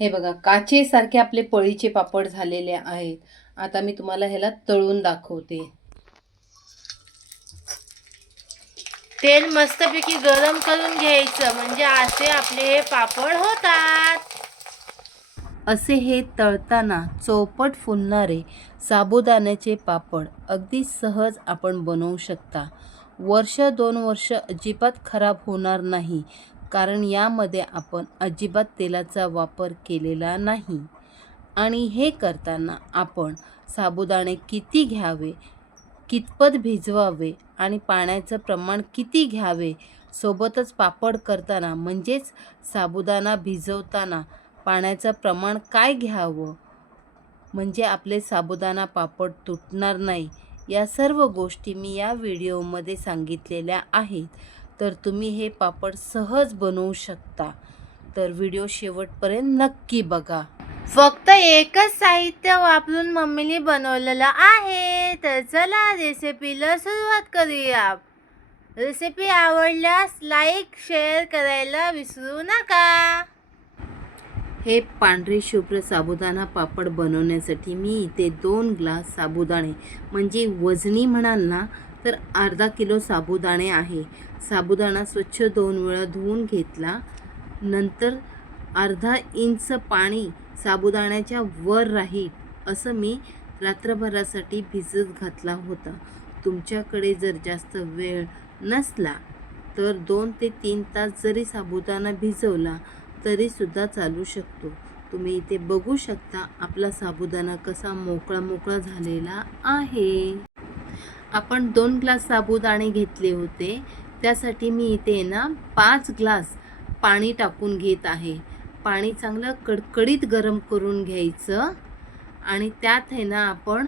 हे बघा, काचेसारखे आपले पळीचे पापड झालेले आहेत. आता मी तुम्हाला ह्याला तळून दाखवते. तेल मस्तपैकी गरम करून घ्यायचं, म्हणजे असे आपले हे पापड होतात. असे हे तळताना चौपट फुलणारे साबुदाण्याचे पापड अगदी सहज आपण बनवू शकता. 1-2 वर्ष अजिबात खराब होणार नाही, कारण यामध्ये आपण अजिबात तेलाचा वापर केलेला नाही. आणि हे करताना आपण साबुदाणे किती घ्यावे, कितपत भिजवावे आणि पाण्याचं प्रमाण किती घ्यावे, सोबतच पापड करताना म्हणजेच साबुदाणा भिजवताना पाण्याचं प्रमाण काय घ्यावं, म्हणजे आपले साबुदाणा पापड तुटणार नाही, या सर्व गोष्टी मी या व्हिडिओमध्ये सांगितलेल्या आहेत. तर तुम्ही हे पापड सहज बनवू शकता. तर व्हिडिओ शेवटपर्यंत नक्की बघा. फक्त एकच साहित्य वापरून मम्मीने बनवलेलं आहे. तर चला रेसिपीला सुरुवात करूया. रेसिपी आवडल्यास लाईक शेअर करायला विसरू नका. हे पांढरे शुभ्र साबुदाणा पापड बनवण्यासाठी मी इथे 2 ग्लास साबुदाणे, म्हणजे वजनी म्हणाल ना तर अर्धा किलो साबुदाणे आहे. साबुदाणा स्वच्छ 2 वेळा धुवून घेतला. नंतर अर्धा इंच पाणी साबुदाण्याच्या वर राहील असं मी रात्रभरासाठी भिजत घातला होता. तुमच्याकडे जर जास्त वेळ नसला तर 2 ते 3 तास जरी साबुदाणा भिजवला तरीसुद्धा चालू शकतो. तुम्ही इथे बघू शकता आपला साबुदाणा कसा मोकळा मोकळा झालेला आहे. आपण 2 ग्लास साबुदाणे घेतले होते, त्यासाठी मी इथे ना 5 ग्लास पाणी टाकून घेत आहे. पाणी चांगलं कडकडीत गरम करून घ्यायचं आणि त्यात आहे ना आपण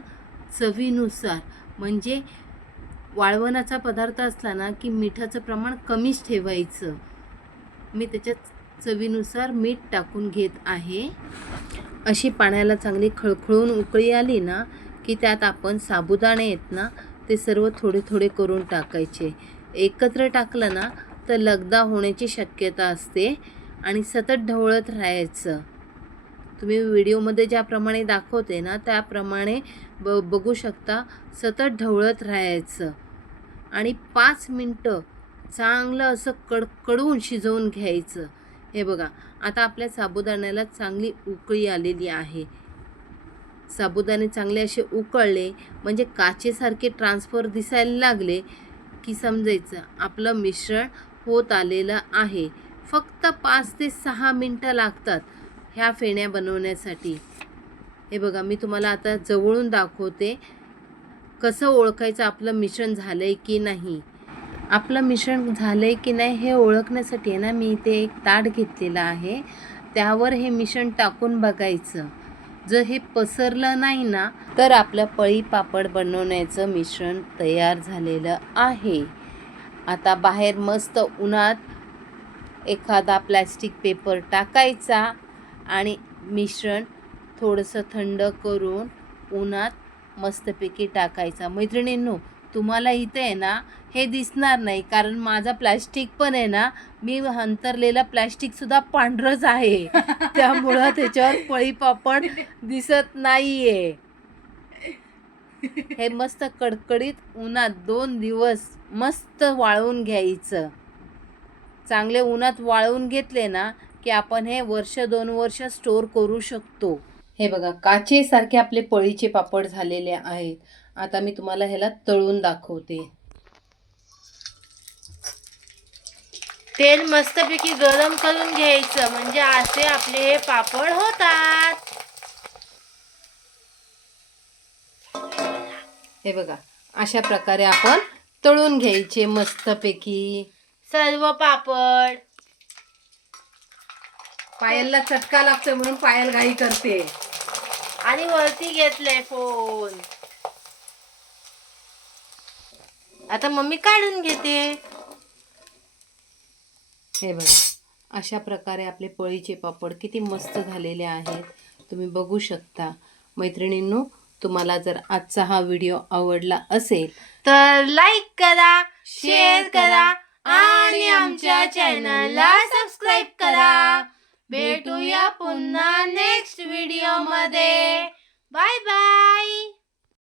चवीनुसार, म्हणजे वाळवणाचा पदार्थ असला ना की मिठाचं प्रमाण कमीच ठेवायचं. मी त्याच्यात चवीनुसार मीठ टाकून घेत आहे. अशी पाण्याला चांगली खळखळून उकळी आली ना की त्यात आपण साबुदाणे आहेत ना ते सर्व थोडे थोडे करून टाकायचे. एकत्र टाकलं ना तर लगदा होण्याची शक्यता असते आणि सतत ढवळत राहायचं. तुम्ही व्हिडिओमध्ये ज्याप्रमाणे दाखवते ना त्याप्रमाणे बघू शकता, सतत ढवळत राहायचं आणि 5 मिनटं चांगलं असं कडकडून शिजवून घ्यायचं. हे बघा, आता आपल्या साबुदाण्याला चांगली उकळी आलेली आहे. साबुदाणे चांगले असे उकळले म्हणजे काचेसारखे ट्रान्सफर दिसायला लागले की समजायचं आपलं मिश्रण होत आलेलं आहे. फक्त 5 ते 6 मिनटं लागतात ह्या फेण्या बनवण्यासाठी. हे बघा, मी तुम्हाला आता जवळून दाखवते कसं ओळखायचं आपलं मिश्रण झालं आहे की नाही. आपलं मिश्रण झालं आहे की नाही हे ओळखण्यासाठी आहे ना मी इथे एक ताट घेतलेलं आहे, त्यावर हे मिश्रण टाकून बघायचं. जर हे पसरलं नाही ना तर आपलं पळी पापड बनवण्याचं मिश्रण तयार झालेलं आहे. आता बाहेर मस्त उन्हात एखादा प्लॅस्टिक पेपर टाकायचा आणि मिश्रण थोडंसं थंड करून उन्हात मस्तपैकी टाकायचा. मैत्रिणींनो, तुम्हाला इथे आहे ना हे दिसणार नाही, कारण माझा प्लॅस्टिक पण आहे ना, मी अंतरलेलं प्लॅस्टिकसुद्धा पांढरंच आहे, त्यामुळं त्याच्यावर पळी पापड दिसत नाही आहे. हे मस्त कडकडीत उन्हात 2 दिवस मस्त वाळवून घ्यायचं. चांगले उन्हात वाळवून घेतले ना की आपण हे 1-2 वर्ष स्टोअर करू शकतो. हे बघा, काचेसारखे आपले पळीचे पापड झालेले आहेत. आता मी तुम्हाला ह्याला तळून दाखवते. तेल मस्तपैकी गरम करून घ्यायचं, म्हणजे असे आपले हे पापड होतात. हे बघा, अशा प्रकारे आपण तळून घ्यायचे मस्तपैकी सर्व पापड. पायलला चटका लागतोय म्हणून पायल घाई करते आणि वरती घेतलंय फोन. आता मम्मी काढून घेते. हे बघा, अशा प्रकारे आपले पळीचे पापड किती मस्त झालेले आहेत, तुम्ही बघू शकता. मैत्रिणींनो, तुम्हाला जर आजचा हा व्हिडिओ आवडला असेल तर लाईक करा, शेअर करा आणि आमच्या चॅनलला सबस्क्राईब करा. भेटूया पुन्हा नेक्स्ट व्हिडिओ मध्ये. Bye bye.